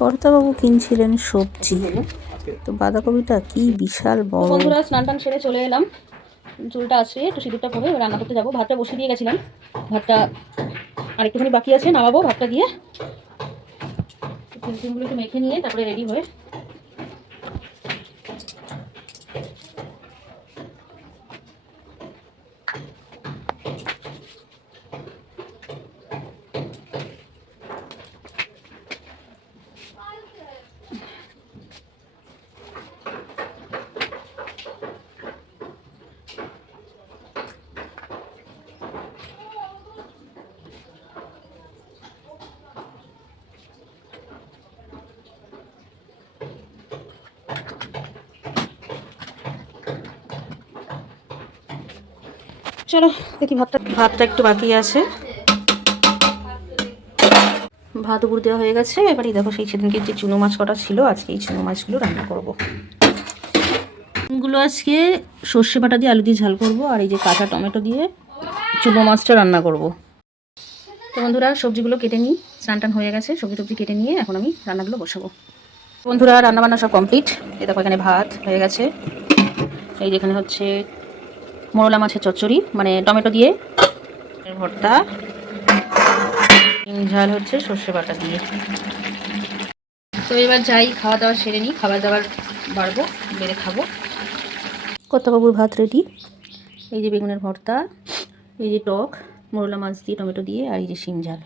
কর্তাবাবু কিনছিলেন সবজি, তো বাঁধাকপিটা কি বিশাল বড়। বন্ধুরা স্নান টান সেরে চলে এলাম, চুলটা আসছে, একটু সিঁদুরটা পরে রান্না করতে যাবো। ভাতটা বসিয়ে দিয়ে গেছিলাম, ভাতটা আর একটুখানি বাকি আছে, নামাবো। ভাতটা দিয়ে চিমগুলো একটু মেখে নিয়ে তারপরে রেডি হয়ে চলো দেখি। ভাতটা একটু বাকি আছে, ভাত উপর দেওয়া হয়ে গেছে। এবারে দেখো সেই সেদিনকে যে চুনো মাছ কটা ছিল, আজকে এই চুনো মাছগুলো রান্না করবো। আজকে সর্ষে বাটা দিয়ে আলু দিয়ে ঝাল করব, আর এই যে কাঁচা টমেটো দিয়ে চুনো মাছটা রান্না করব। তো বন্ধুরা সবজিগুলো কেটে নিই, স্নান টান হয়ে গেছে, সবজি টবজি কেটে নিয়ে এখন আমি রান্নাগুলো বসাবো। বন্ধুরা রান্নাবান্না সব কমপ্লিট। এই দেখো এখানে ভাত হয়ে গেছে, এই যেখানে হচ্ছে মোরলা মাছের চচ্চড়ি মানে টমেটো দিয়ে ভর্তা, ঝাল হচ্ছে সর্ষে বাটা দিয়ে। তো এবার যাই খাওয়া দাওয়া সেরে নিই, খাবার দাবার বাড়বো, বেড়ে খাবো। কর্তাবাবুর ভাত রেডি, এই যে বেগুনের ভর্তা, এই যে টক মোরলা মাছ দিয়ে টমেটো দিয়ে, আর এই যে শিম ঝাল।